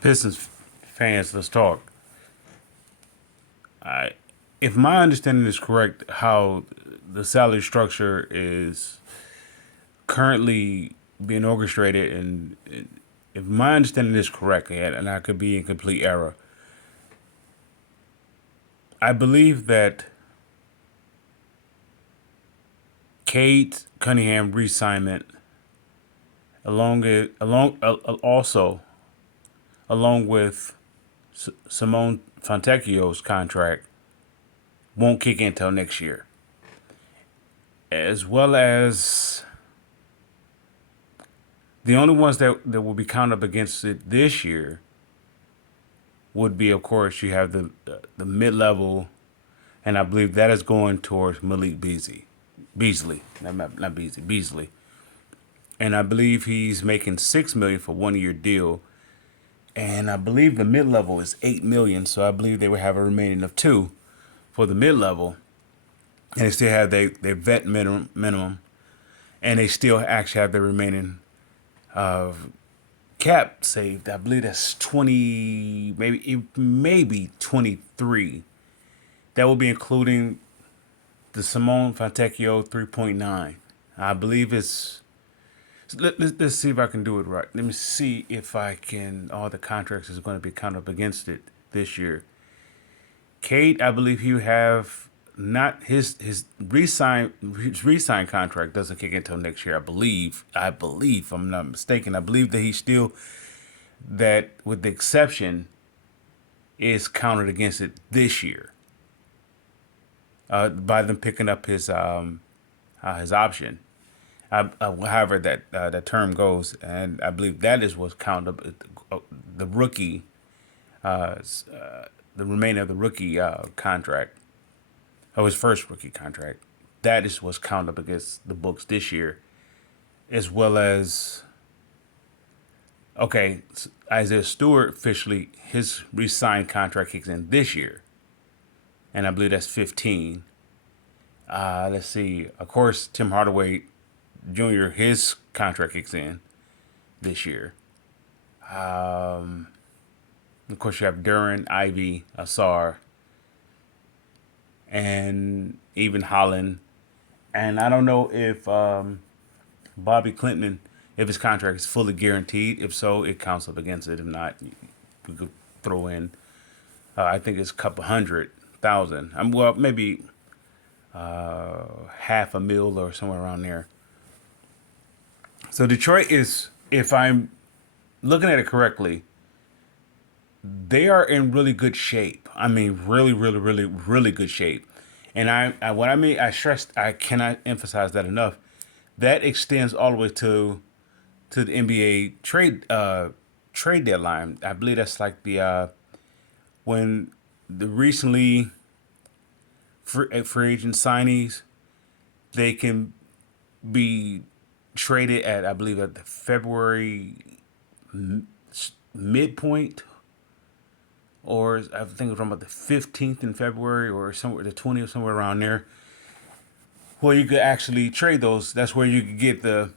Pistons fans, let's talk. I, if my understanding is correct, how the salary structure is currently being orchestrated, and if my understanding is correct, and I could be in complete error, I believe that Cade Cunningham reassignment, also along with Simone Fontecchio's contract, won't kick in until next year, as well as the only ones that will be counted up against it this year would be, of course, you have the mid level, and I believe that is going towards Malik Beasley, not Beasley, Beasley, and I believe he's making 6 million for 1 year deal, and I believe the mid level is 8 million, so I believe they would have a remaining of two for the mid level, and they still have their vet minimum, and they still actually have their remaining cap saved. I believe that's 20, maybe 23. That will be including the Simone Fontecchio 3.9. I believe it's. Let's see if I can do it right. Let me see if I can. All the contracts is going to be counted up against it this year. Cade, I believe he have not his resign contract doesn't kick in until next year. I believe if I'm not mistaken. I believe that he still, that with the exception, is counted against it this year by them picking up his option. However that term goes, and I believe that is what's counted up. The rookie, the remainder of the rookie contract, of his first rookie contract, that is what's counted up against the books this year, as well as, okay, Isaiah Stewart officially his re-signed contract kicks in this year, and I believe that's 15. Let's see. Of course, Tim Hardaway Jr. his contract kicks in this year. Of course, you have Duran, Ivy, Asar, and even Holland. And I don't know if Bobby Clinton, if his contract is fully guaranteed. If so, it counts up against it. If not, we could throw in. I think it's a couple 100,000. Well, maybe half a mil or somewhere around there. So Detroit is, if I'm looking at it correctly, they are in really good shape. I mean, really, really, really, really good shape. And what I mean, I stressed, I cannot emphasize that enough. That extends all the way to the NBA trade deadline. I believe that's like the when the recently free agent signees, they can be traded at, I believe, at the February midpoint, or I think it's from about the 15th in February or somewhere the 20th, somewhere around there, where you could actually trade those. That's where you could get the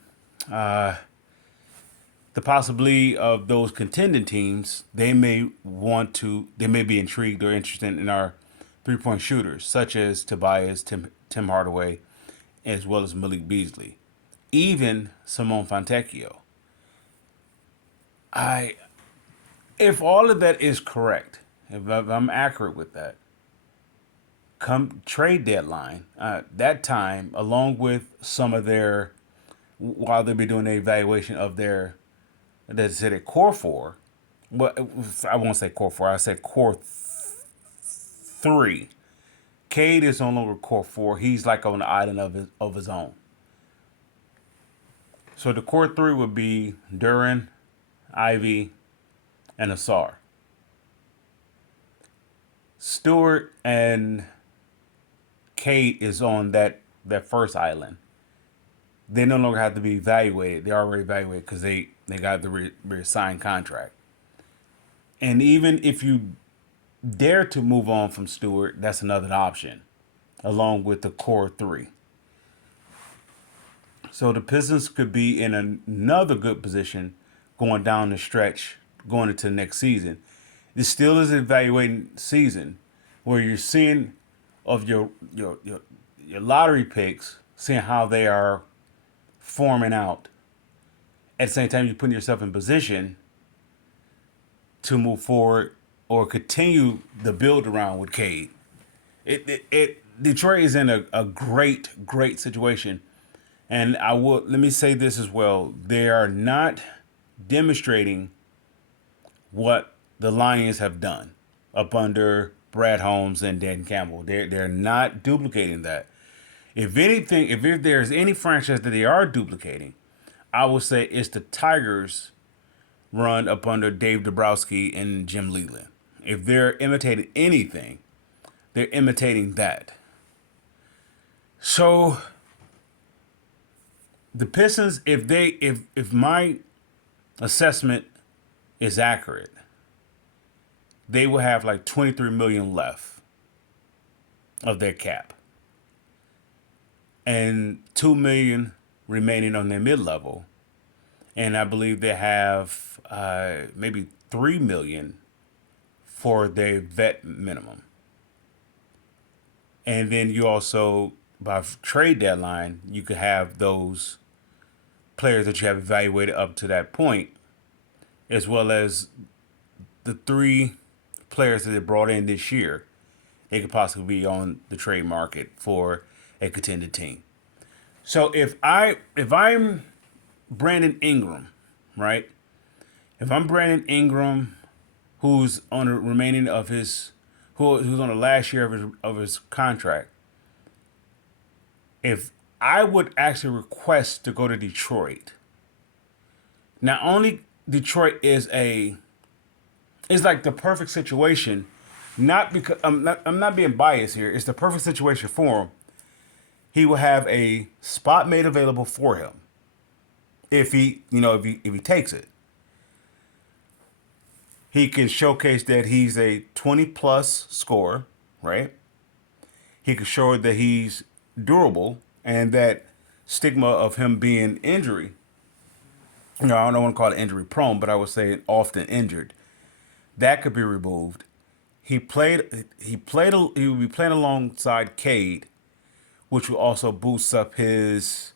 possibility of those contending teams. They may be intrigued or interested in our 3 point shooters, such as Tobias, Tim Hardaway, as well as Malik Beasley, even Simone Fontecchio. I If all of that is correct, if I'm accurate with that, come trade deadline, that time, along with some of their, while they'll be doing the evaluation of their, let's say, their core four, well, I won't say core four, I said three. Cade is no longer core four. He's like on an island of his own. So the core three would be Duran, Ivy, and Asar. Stewart and Cade is on that first island. They no longer have to be evaluated. They're already evaluated because they got the reassigned contract. And even if you dare to move on from Stewart, that's another option, along with the core three. So the Pistons could be in another good position going down the stretch going into the next season. This still is an evaluating season where you're seeing of your lottery picks, seeing how they are forming out. At the same time, you're putting yourself in position to move forward or continue the build around with Cade. Detroit is in a great situation. And I will let me say this as well. They are not demonstrating what the Lions have done up under Brad Holmes and Dan Campbell. They're not duplicating that. If anything, if there's any franchise that they are duplicating, I would say it's the Tigers run up under Dave Dabrowski and Jim Leland. If they're imitating anything, they're imitating that. So the Pistons, if my assessment is accurate, they will have like 23 million left of their cap and 2 million remaining on their mid level, and I believe they have maybe 3 million for their vet minimum. And then you also, by trade deadline, you could have those players that you have evaluated up to that point, as well as the three players that they brought in this year. They could possibly be on the trade market for a contended team. So if I'm Brandon Ingram, right? If I'm Brandon Ingram, who's on the remaining of his, who's on the last year of his contract, if I would actually request to go to Detroit, not only Detroit is like the perfect situation, not because I'm not being biased here. It's the perfect situation for him. He will have a spot made available for him if he takes it. He can showcase that he's a 20 plus scorer, right? He can show that he's durable and that stigma of him being injury. I don't want to call it injury prone, but I would say often injured. That could be removed. He will be playing alongside Cade, which will also boost up his,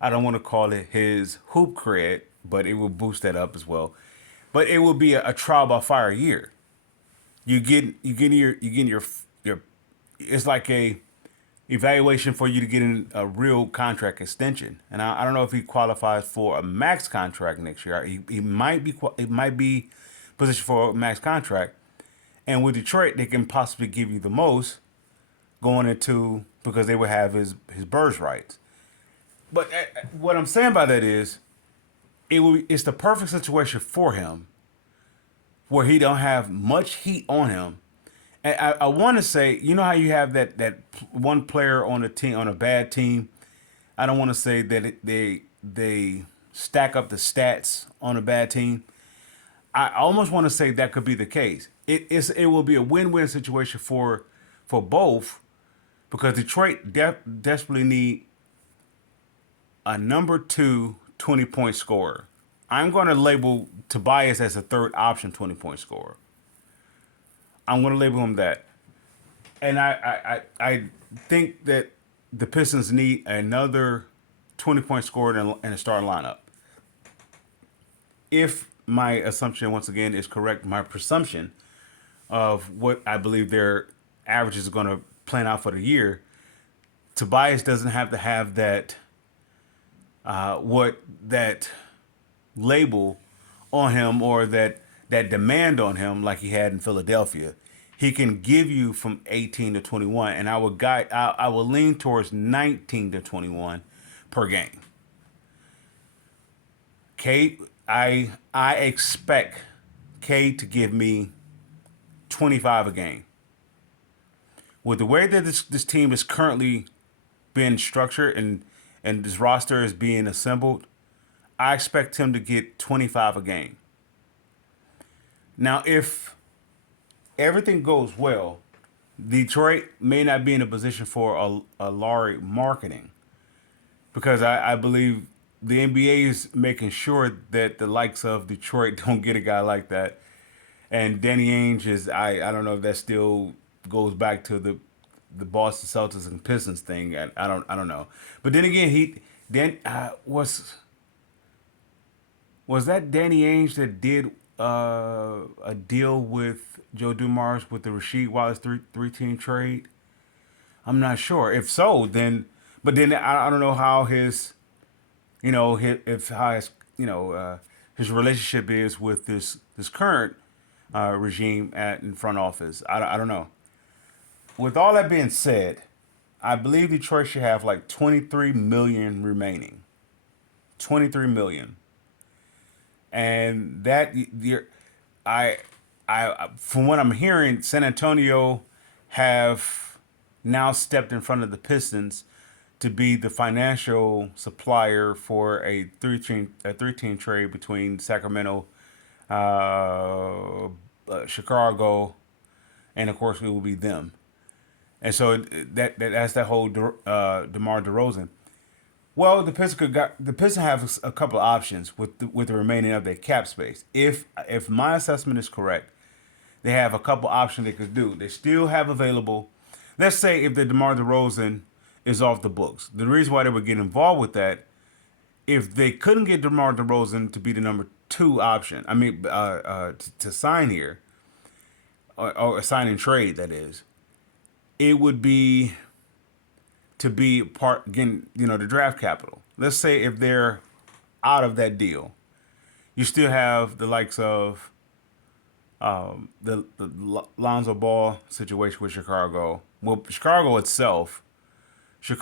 I don't want to call it his hoop cred, but it will boost that up as well. But it will be a trial by fire year. You get your it's like a evaluation for you to get in a real contract extension. And I don't know if he qualifies for a max contract next year. He might be positioned for a max contract. And with Detroit, they can possibly give you the most going into, because they would have his birds rights. But what I'm saying by that is, it's the perfect situation for him, where he don't have much heat on him. And I want to say, you know how you have that one player on a team, on a bad team. I don't want to say that they stack up the stats on a bad team. I almost want to say that could be the case. It will be a win-win situation for both, because Detroit desperately need a number two 20-point scorer. I'm going to label Tobias as a third option 20-point scorer. I'm going to label him that. And I think that the Pistons need another 20-point scorer in a starting lineup. If my assumption, once again, is correct, my presumption of what I believe their average is going to plan out for the year, Tobias doesn't have to have that that label on him, or that demand on him like he had in Philadelphia. He can give you from 18 to 21, and I will lean towards 19 to 21 per game. Cade, I expect Cade to give me 25 a game. With the way that this team is currently being structured and this roster is being assembled, I expect him to get 25 a game. Now, if everything goes well, Detroit may not be in a position for a Laurie marketing, because I believe the NBA is making sure that the likes of Detroit don't get a guy like that. And Danny Ainge is I don't know if that still goes back to the Boston Celtics and Pistons thing. I don't know. But then again, he then was that Danny Ainge that did a deal with Joe Dumars with the Rasheed Wallace three team trade? I'm not sure. If so, then but then I don't know how his if how his his relationship is with this current regime at in front office. I don't know. With all that being said, I believe Detroit should have like 23 million remaining. 23 million. And that I from what I'm hearing, San Antonio have now stepped in front of the Pistons to be the financial supplier for a three team trade between Sacramento, Chicago, and of course it will be them. And so that's that whole DeMar DeRozan. Well, the Pistons have a couple of options with the remaining of their cap space. If my assessment is correct, they have a couple options they could do. They still have available. Let's say if the DeMar DeRozan is off the books. The reason why they would get involved with that, if they couldn't get DeMar DeRozan to be the number two option, I mean, to sign here, or sign and trade, that is, it would be to be part, again, the draft capital. Let's say if they're out of that deal, you still have the likes of the Lonzo Ball situation with Chicago. Well, Chicago itself, I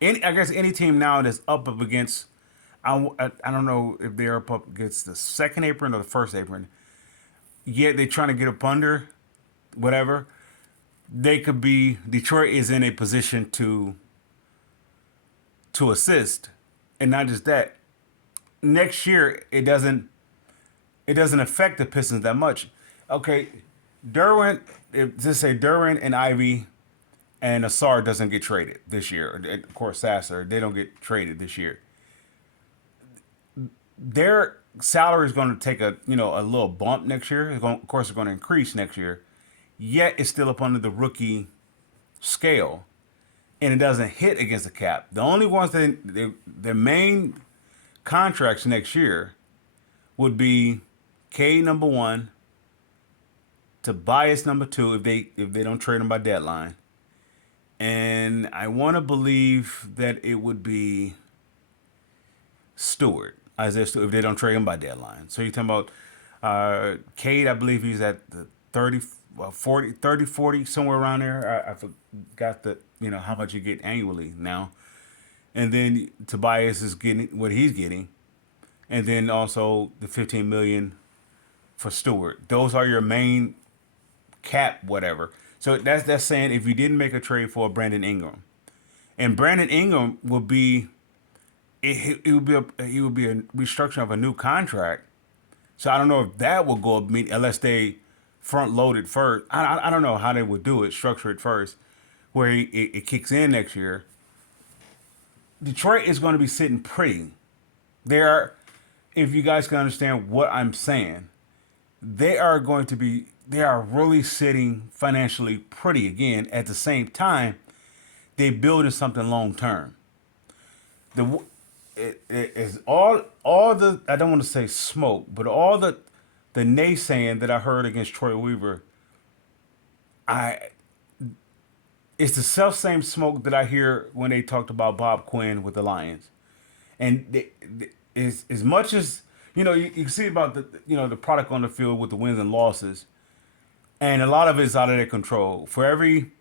guess any team now that's up against, I don't know if they're up against the second apron or the first apron. Yet they're trying to get up under, whatever. They could be, Detroit is in a position to assist, and not just that. Next year it doesn't affect the Pistons that much. Okay, Derwin, just say Derwin and Ivy and Asar doesn't get traded this year. Of course, Sasser, they don't get traded this year. Their salary is going to take a little bump next year. Of course, it's going to increase next year. Yet it's still up under the rookie scale, and it doesn't hit against the cap. The only ones that their main contracts next year would be Cade number one, Tobias number two if they don't trade him by deadline, and I want to believe that it would be Stewart, Isaiah Stewart, if they don't trade him by deadline. So you're talking about Cade, I believe he's at the 40, somewhere around there. I forgot how much you get annually now. And then Tobias is getting what he's getting. And then also the 15 million for Stewart. Those are your main cap, whatever. So that's saying if you didn't make a trade for Brandon Ingram. And Brandon Ingram would be it would be a restructuring of a new contract. So I don't know if that will go up unless they front loaded first. I don't know how they would do it, structure it first, where it kicks in next year. Detroit is going to be sitting pretty. If you guys can understand what I'm saying, they are really sitting financially pretty again. At the same time, they building something long term. It is all the, I don't want to say smoke, but all the naysaying that I heard against Troy Weaver, it's the same smoke that I hear when they talked about Bob Quinn with the Lions, and as much as you can see about the product on the field with the wins and losses, and a lot of it's out of their control. For every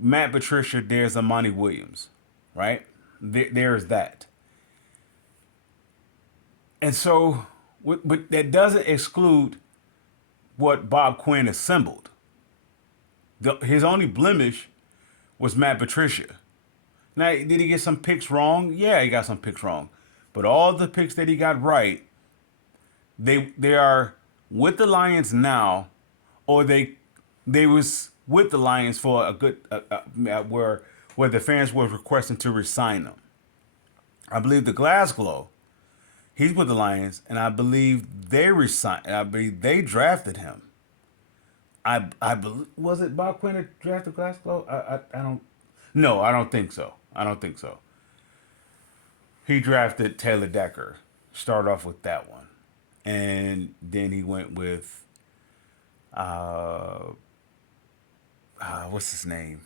Matt Patricia, there's a Monty Williams, right? There's that. And so, but that doesn't exclude what Bob Quinn assembled. His only blemish was Matt Patricia. Now, did he get some picks wrong? Yeah, he got some picks wrong. But all the picks that he got right, they are with the Lions now, or they was with the Lions for a good where the fans were requesting to resign them. I believe the Glass Glow. He's with the Lions, and I believe they resigned. I believe they drafted him. I believe, was it Bob Quinn that drafted Glasgow? I don't. No, I don't think so. I don't think so. He drafted Taylor Decker. Started off with that one, and then he went with uh, what's his name?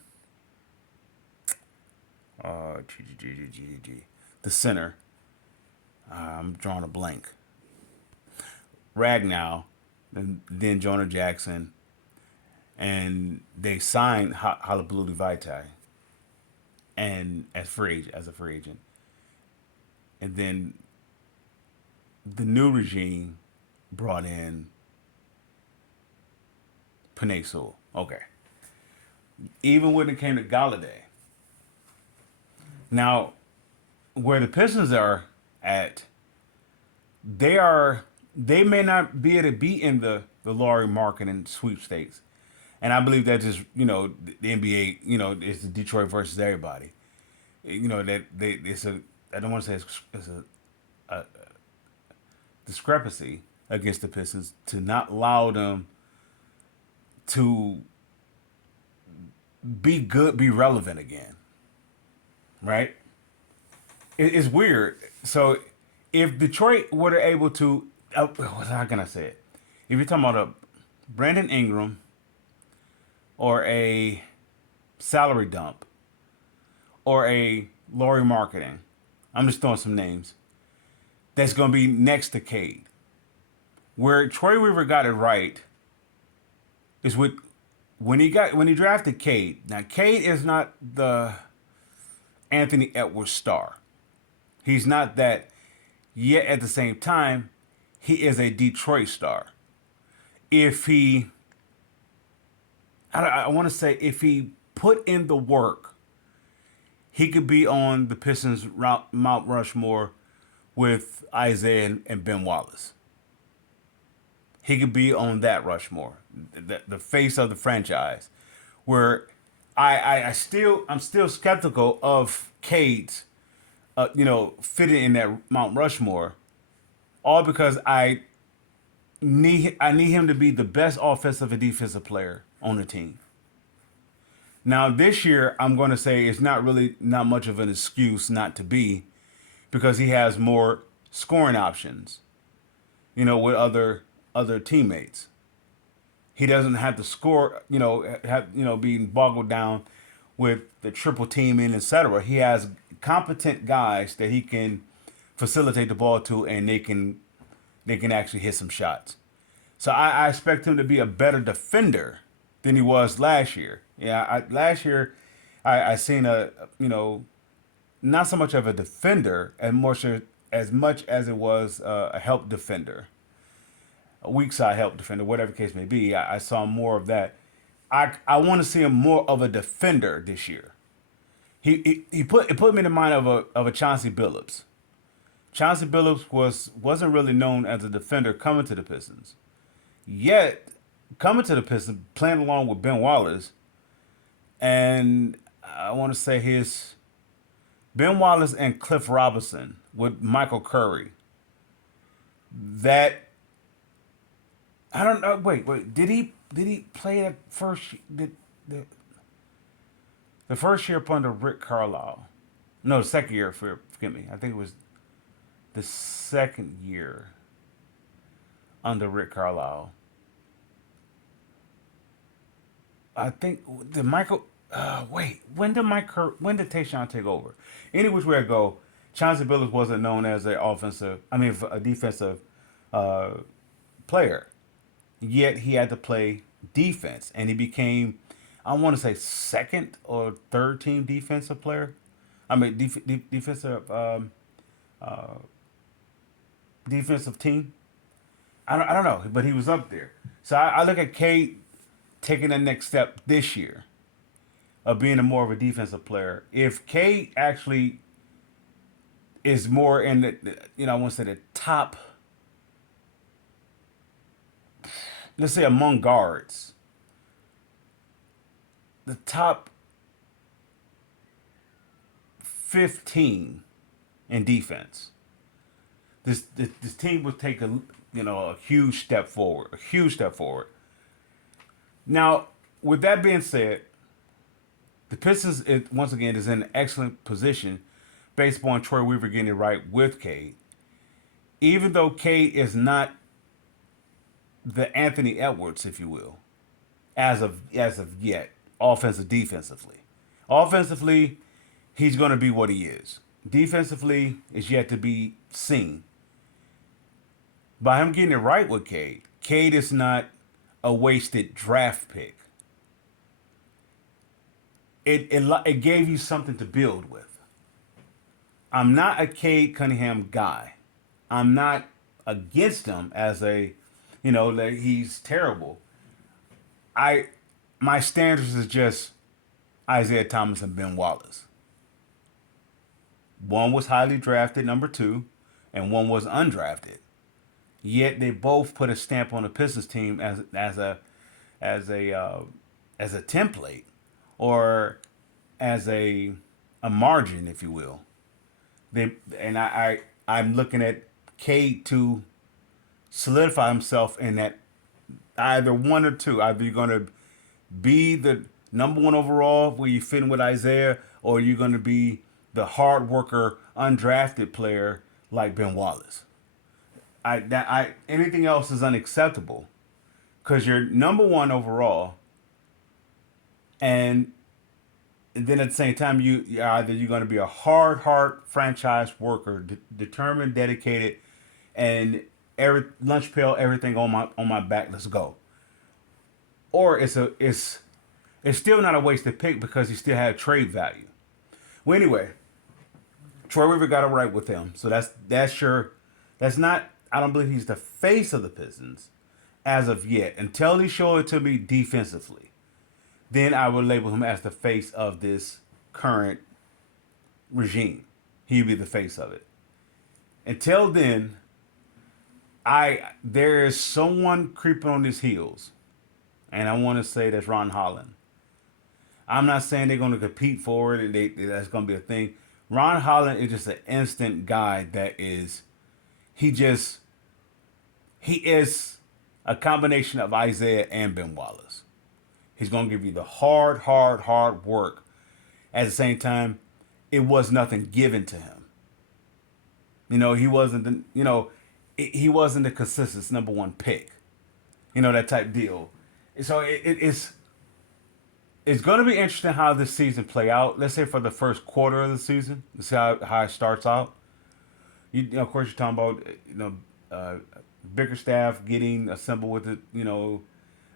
The center. I'm drawing a blank. Ragnow, then Jonah Jackson, and they signed Halabaloo Vitae and as a free agent, and then the new regime brought in Panay Sewell. Okay, even when it came to Galladay, now where the Pistons are at, they may not be able to be in the lottery market and sweepstakes. And I believe that just, the NBA, it's the Detroit versus everybody. That it's a, I don't want to say it's a discrepancy against the Pistons to not allow them to be good, be relevant again. Right? It's weird. So if Detroit were able to, how can I say it? If you're talking about a Brandon Ingram or a salary dump or a Laurie Marketing, I'm just throwing some names, that's going to be next to Cade. Where Troy Weaver got it right is with when he drafted Cade. Now Cade is not the Anthony Edwards star. He's not that, yet at the same time, he is a Detroit star. If he, I want to say, if he put in the work, he could be on the Pistons Mount Rushmore with Isaiah and Ben Wallace. He could be on that Rushmore, the face of the franchise. Where I'm still skeptical of Cade's, fitting in that Mount Rushmore, all because I need him to be the best offensive and defensive player on the team. Now this year, I'm going to say it's not much of an excuse not to be, because he has more scoring options, with other teammates. He doesn't have to score, being boggled down with the triple teaming, etc. He has competent guys that he can facilitate the ball to, and they can actually hit some shots. So I expect him to be a better defender than he was last year. Yeah, last year I seen not so much of a defender as much as it was a help defender, a weak side help defender, whatever the case may be. I saw more of that. I want to see him more of a defender this year. It put me in the mind of a Chauncey Billups. Chauncey Billups wasn't really known as a defender coming to the Pistons. Yet, coming to the Pistons, playing along with Ben Wallace, and I want to say his Ben Wallace and Cliff Robinson with Michael Curry. That I don't know. Wait. Did he play that first? The first year up under Rick Carlisle? No, the second year. Forgive me. I think it was the second year under Rick Carlisle. I think the Michael. Wait, when did Tayshaun take over? Any which way I go, Chauncey Billups wasn't known as a defensive player. Yet he had to play defense, and he became, I want to say, second or third team defensive player. Defensive team. I don't know, but he was up there. So I look at Cade taking the next step this year of being more of a defensive player. If Cade actually is more in I want to say the top, let's say among guards, the top 15 in defense. This team would take a huge step forward, a huge step forward. Now, with that being said, the Pistons once again is in an excellent position based upon Troy Weaver getting it right with Cade. Even though Cade is not the Anthony Edwards, if you will, as of yet, offensive defensively. Offensively, he's going to be what he is. Defensively, is yet to be seen. By him getting it right with Cade, Cade is not a wasted draft pick. It gave you something to build with. I'm not a Cade Cunningham guy. I'm not against him as that he's terrible. I my standards is just Isaiah Thomas and Ben Wallace. One was highly drafted, number two, and one was undrafted. Yet they both put a stamp on the Pistons team as a as a template or as a margin, if you will. They and I'm looking at Cade to solidify himself in that either one or two. Either you're going to be the number one overall where you fit in with Isaiah, or you're going to be the hard worker, undrafted player like Ben Wallace. Anything else is unacceptable because you're number one overall, and then at the same time you're going to be a hard franchise worker, determined, dedicated, and lunch pail everything on my back. Let's go. Or it's still not a wasted pick because he still had trade value. Well, anyway, Troy Weaver got it right with him, so that's not. I don't believe he's the face of the Pistons as of yet. Until he showed it to me defensively, then I would label him as the face of this current regime. He'd be the face of it. Until then, there is someone creeping on his heels, and I want to say that's Ron Holland. I'm not saying they're going to compete for it and that's going to be a thing. Ron Holland is just an instant guy that is. He is a combination of Isaiah and Ben Wallace. He's going to give you the hard work. At the same time, it was nothing given to him. He wasn't he wasn't the consistent number one pick. That type deal. So it's going to be interesting how this season play out. Let's say for the first quarter of the season, let's see how it starts out. Of course, you're talking about Bickerstaff getting assembled with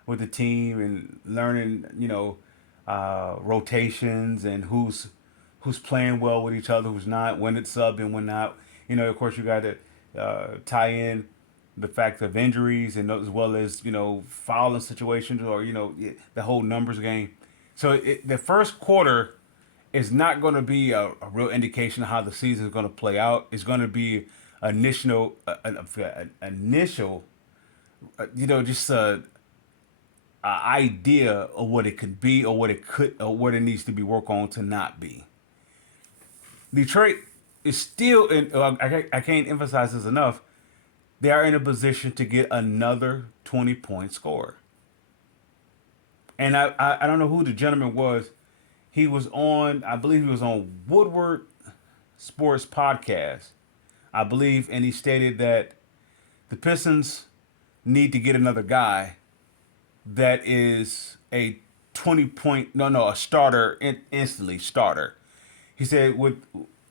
with the team and learning rotations and who's playing well with each other, who's not, when it's subbed and when not. Of course, you got to tie in the fact of injuries and as well as fouling situations or the whole numbers game. So the first quarter is not going to be a real indication of how the season is going to play out. It's going to be initial, just a idea of what it could be or what it could or what it needs to be worked on to not be. Detroit is still in. I can't emphasize this enough. They are in a position to get another 20-point score. And I don't know who the gentleman was. He was on, I believe he was on Woodward Sports Podcast, I believe, and he stated that the Pistons need to get another guy that is a 20-point, a starter, instantly starter. He said,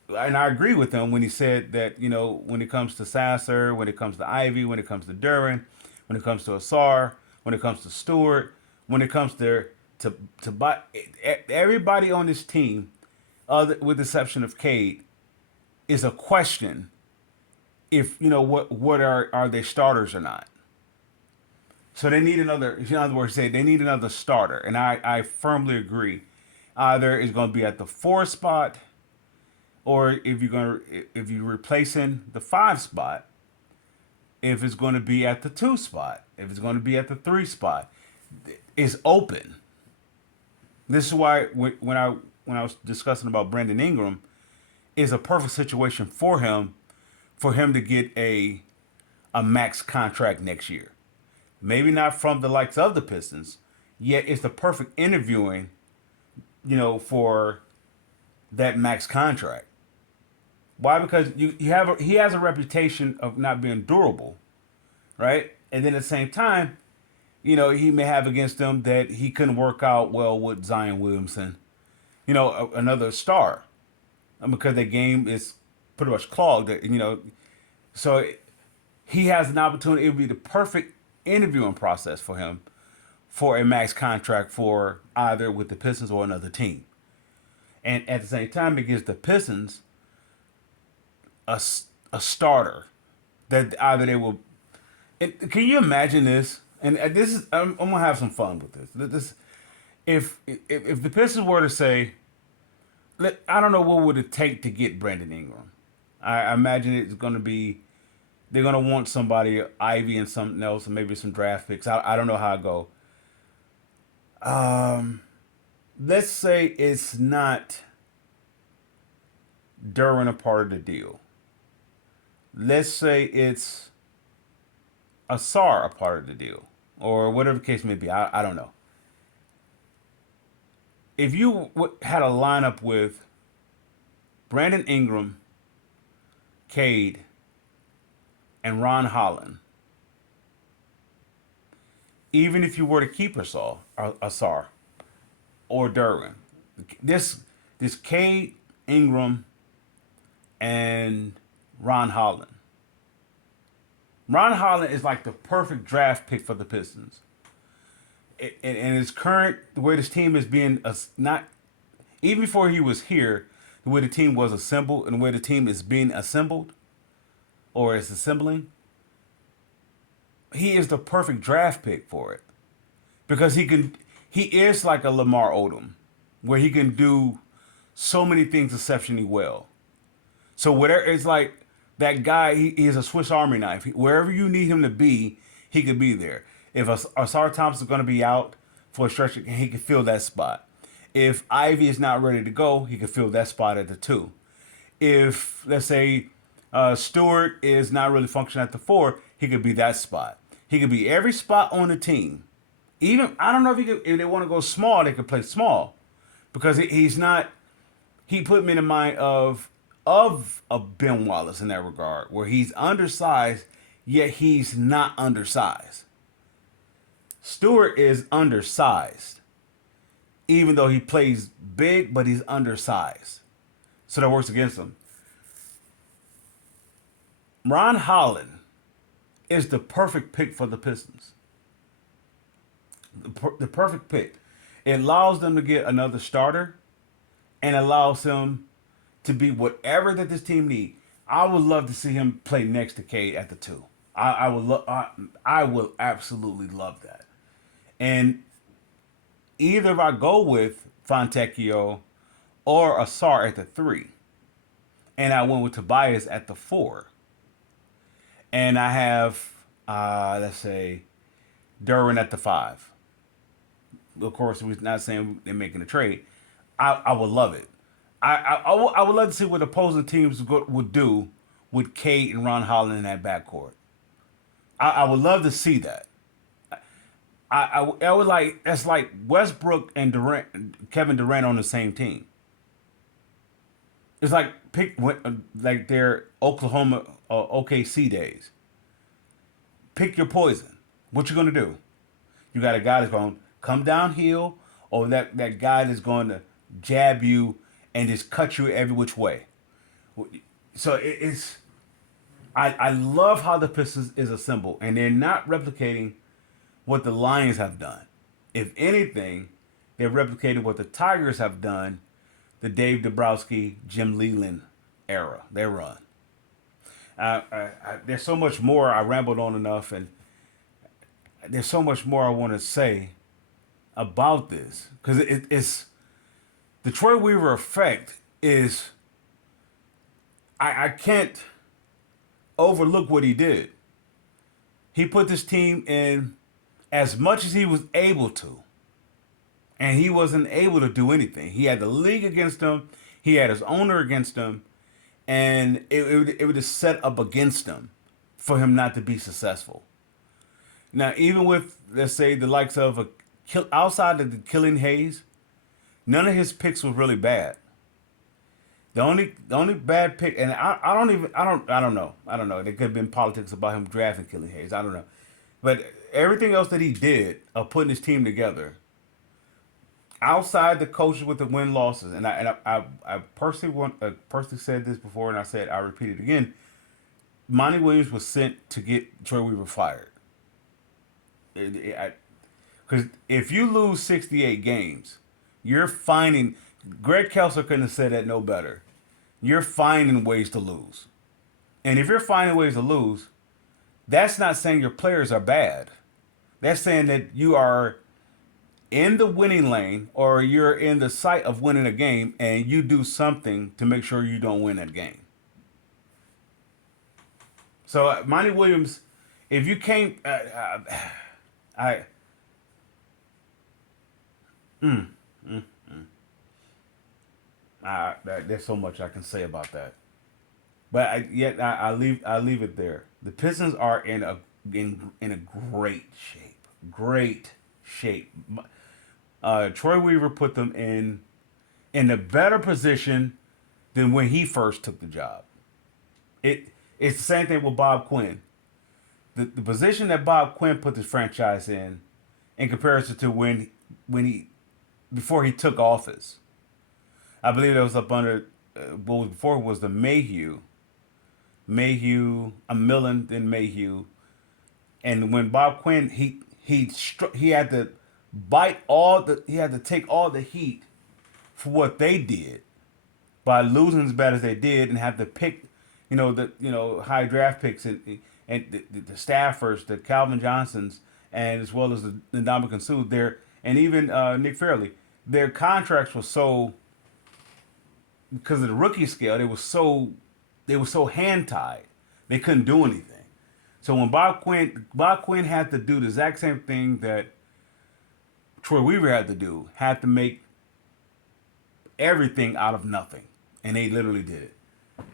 and I agree with him when he said that, when it comes to Sasser, when it comes to Ivy, when it comes to Duran, when it comes to Asar, when it comes to Stewart, when it comes to everybody on this team, with the exception of Cade, is a question if what are they starters or not. So they need another. In other words, they need another starter, and I firmly agree. Either it's going to be at the 4 spot, or if you're replacing the 5 spot, if it's going to be at the 2 spot, if it's going to be at the 3 spot, it's open. This is why when I was discussing about Brandon Ingram, is a perfect situation for him to get a max contract next year. Maybe not from the likes of the Pistons, yet it's the perfect interviewing, for that max contract. Why? Because he has a reputation of not being durable, right? And then at the same time, he may have against him that he couldn't work out well with Zion Williamson, another star, because the game is pretty much clogged, So he has an opportunity. It would be the perfect interviewing process for him for a max contract for either with the Pistons or another team. And at the same time, it gives the Pistons a, a starter that either they will. Can you imagine this? And this is I'm gonna have some fun with this. If the Pistons were to say, I don't know what would it take to get Brandon Ingram. I imagine it's gonna be they're gonna want somebody, Ivy and something else, and maybe some draft picks. I don't know how it go. Let's say it's not during a part of the deal. Let's say it's a SAR a part of the deal, or whatever the case may be. I don't know. If you had a lineup with Brandon Ingram, Cade, and Ron Holland, even if you were to keep Asar or Duran, this Cade, Ingram, and Ron Holland. Ron Holland is like the perfect draft pick for the Pistons. And his current, the way this team is being, not even before he was here, the way the team was assembled and the way the team is being assembled or is assembling, he is the perfect draft pick for it. Because he is like a Lamar Odom, where he can do so many things exceptionally well. So whatever, it's like that guy, he is a Swiss Army knife. Wherever you need him to be, he could be there. If Asar Thompson is going to be out for a stretch, he can fill that spot. If Ivy is not ready to go, he can fill that spot at the 2. If, let's say, Stewart is not really functioning at the 4, he could be that spot. He could be every spot on the team. Even, I don't know if they want to go small, they could play small. Because he's not, he put me in the mind of a Ben Wallace in that regard, where he's undersized, yet he's not undersized. Stewart is undersized, even though he plays big, but he's undersized. So that works against him. Ron Holland is the perfect pick for the Pistons. The perfect pick. It allows them to get another starter and allows him to be whatever that this team needs. I would love to see him play next to Cade at the 2. I will absolutely love that. And either if I go with Fontecchio or Asar at the 3, and I went with Tobias at the 4, and I have, let's say, Duran at the 5. Of course, we're not saying they're making a trade. I would love it. I would love to see what opposing teams would do with Cade and Ron Holland in that backcourt. I would love to see that. I would like, that's like Westbrook and Kevin Durant on the same team. It's like like their Oklahoma OKC days. Pick your poison. What you gonna do? You got a guy that's gonna come downhill, or that guy that's going to jab you and just cut you every which way. So it's. I love how the Pistons is assembled, and they're not replicating what the Lions have done. If anything, they're replicating what the Tigers have done, the Dave Dabrowski, Jim Leland era, their run. There's so much more. I rambled on enough, and there's so much more I want to say about this, because it's the Troy Weaver effect is. I can't overlook what he did. He put this team in as much as he was able to, and he wasn't able to do anything. He had the league against him. He had his owner against him. and it would just set up against him for him not to be successful. Now, even with, let's say, the likes of outside of the Killing Hayes, none of his picks was really bad. The only bad pick, and I don't know. There could have been politics about him drafting Killing Hayes. I don't know, but everything else that he did of putting his team together, outside the coaches with the win losses, and I personally said this before, and I repeat it again. Monty Williams was sent to get Troy Weaver fired. Because if you lose 68 games, you're finding. Greg Kelser couldn't have said that no better. You're finding ways to lose. And if you're finding ways to lose, that's not saying your players are bad. That's saying that you are in the winning lane or you're in the sight of winning a game and you do something to make sure you don't win that game. So, Monty Williams, if you can't. I. Mm, mm, there's so much I can say about that, but I leave it there. The Pistons are in a great shape, great shape. Troy Weaver put them in a better position than when he first took the job. It's the same thing with Bob Quinn. The position that Bob Quinn put this franchise in comparison to when he before he took office. I believe it was up under what was before was the Mayhew, Millen, then Mayhew, and when Bob Quinn he had to he had to take all the heat for what they did by losing as bad as they did and have to pick, high draft picks and the Staffers, the Calvin Johnsons, and as well as the Ndamukong Suh there, and even Nick Fairley, their contracts were so. Because of the rookie scale, they were so hand tied, they couldn't do anything. So when Bob Quinn had to do the exact same thing that Troy Weaver had to make everything out of nothing, and they literally did it.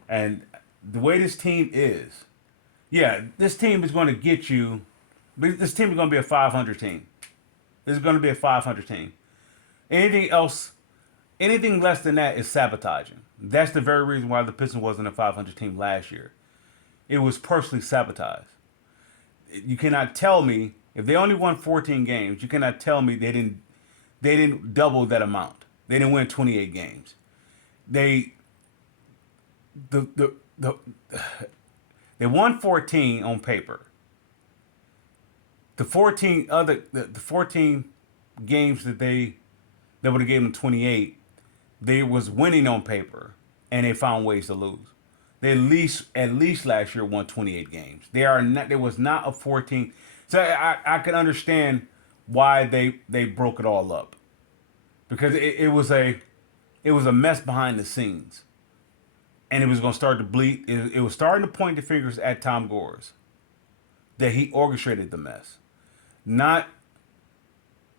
And the way this team is, this team is going to get you. This team is going to be a 500 team. This is going to be a 500 team. Anything else? Anything less than that is sabotaging. That's the very reason why the Pistons wasn't a 500 team last year. It was personally sabotaged. You cannot tell me if they only won 14 games. You cannot tell me they didn't double that amount. They didn't win 28 games. They won 14 on paper. The 14 games that would have given them 28. They was winning on paper, and they found ways to lose. They at least last year won 28 games. There was not a 14. So I can understand why they broke it all up, because it was a mess behind the scenes, and it was going to start to bleed. It was starting to point the fingers at Tom Gores that he orchestrated the mess, not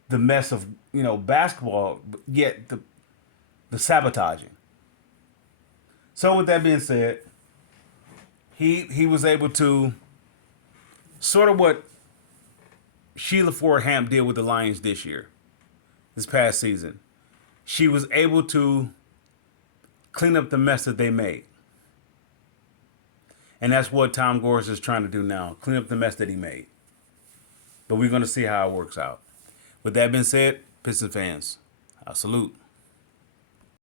the mess of basketball, yet the sabotaging. So with that being said, he was able to sort of what Sheila Ford Hamp did with the Lions this past season. She was able to clean up the mess that they made. And that's what Tom Gores is trying to do now, clean up the mess that he made. But we're going to see how it works out. With that being said, Pistons fans, I salute.